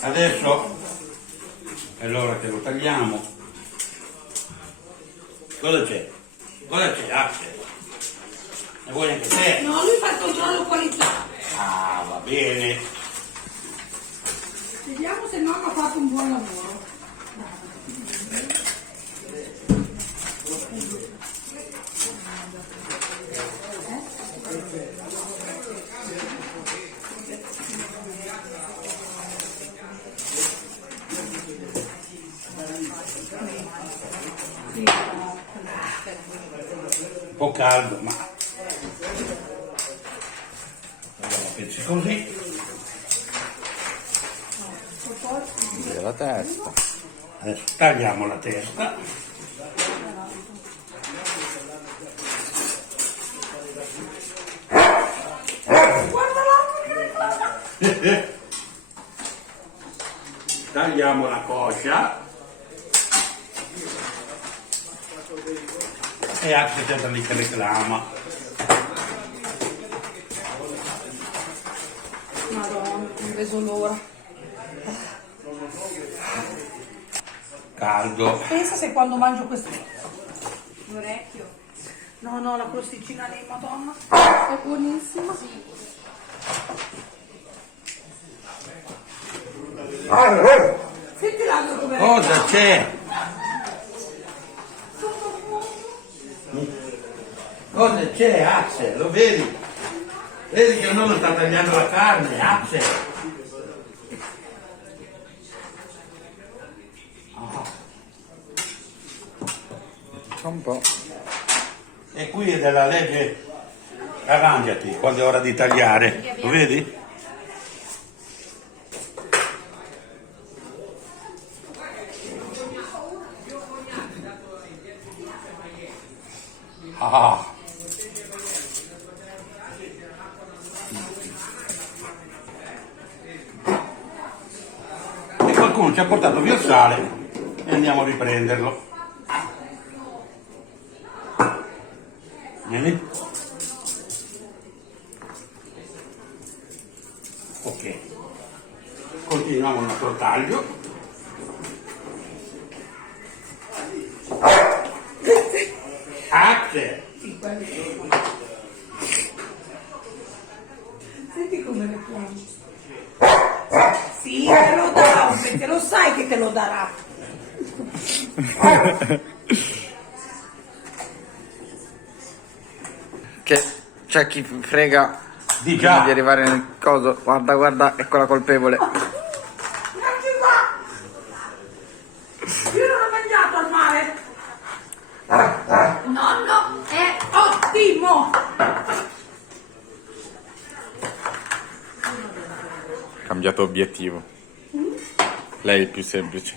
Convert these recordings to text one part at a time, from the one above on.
Adesso è l'ora che lo tagliamo. Cosa c'è? Cosa c'è? Axel? Ne vuoi anche te? No, lui fa il controllo qualità. Ah, va bene. Vediamo se mamma ha fatto un buon lavoro. Un po' caldo, ma andiamo a pezzi così. Via la testa. Adesso tagliamo la testa. Tagliamo la coscia. E anche sempre lì che reclama. Madonna, non vedo l'ora. Caldo. Pensa se quando mangio questo l'orecchio. No, no, la crosticina lì, madonna. È buonissima. Senti l'altro come Cosa c'è? Cosa c'è, Axel? Lo vedi? Vedi che uno sta tagliando la carne, Axel? Un po'. E qui è della legge, arrangiati quando è ora di tagliare, lo vedi? Ah. E qualcuno ci ha portato via il sale e andiamo a riprenderlo. Vieni. Ok. Continuiamo il nostro taglio. Axel! Senti come le piange. Sì, te lo darà, perché lo sai che te lo darà. Che c'è chi frega Di prima già. di arrivare nel coso. Guarda, guarda, ecco la colpevole. Non ci va! Io non ho mangiato al mare. Nonno è ottimo! Cambiato obiettivo. Lei è il più semplice.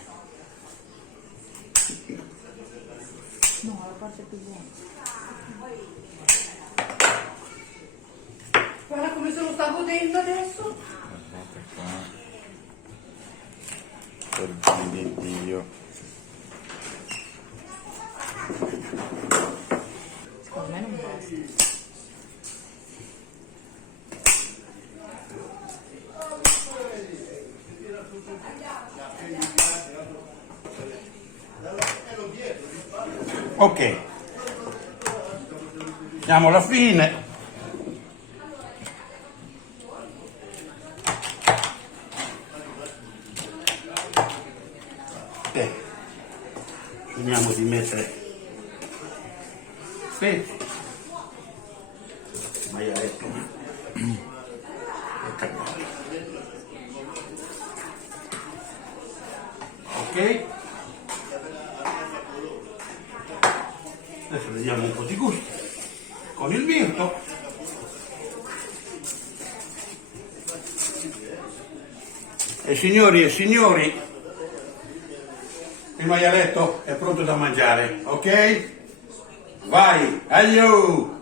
No, la parte più buona. Guarda come se lo sta godendo adesso. Guardate qua. Per bene di Dio. Secondo me non basta. Ok. Siamo alla fine. Ok. Finiamo di mettere pezzi. Maialetto. E cannella. Ok. Adesso vediamo un po' di gusto con il mirto. E signori, il maialetto è pronto da mangiare, ok? Vai, aglio!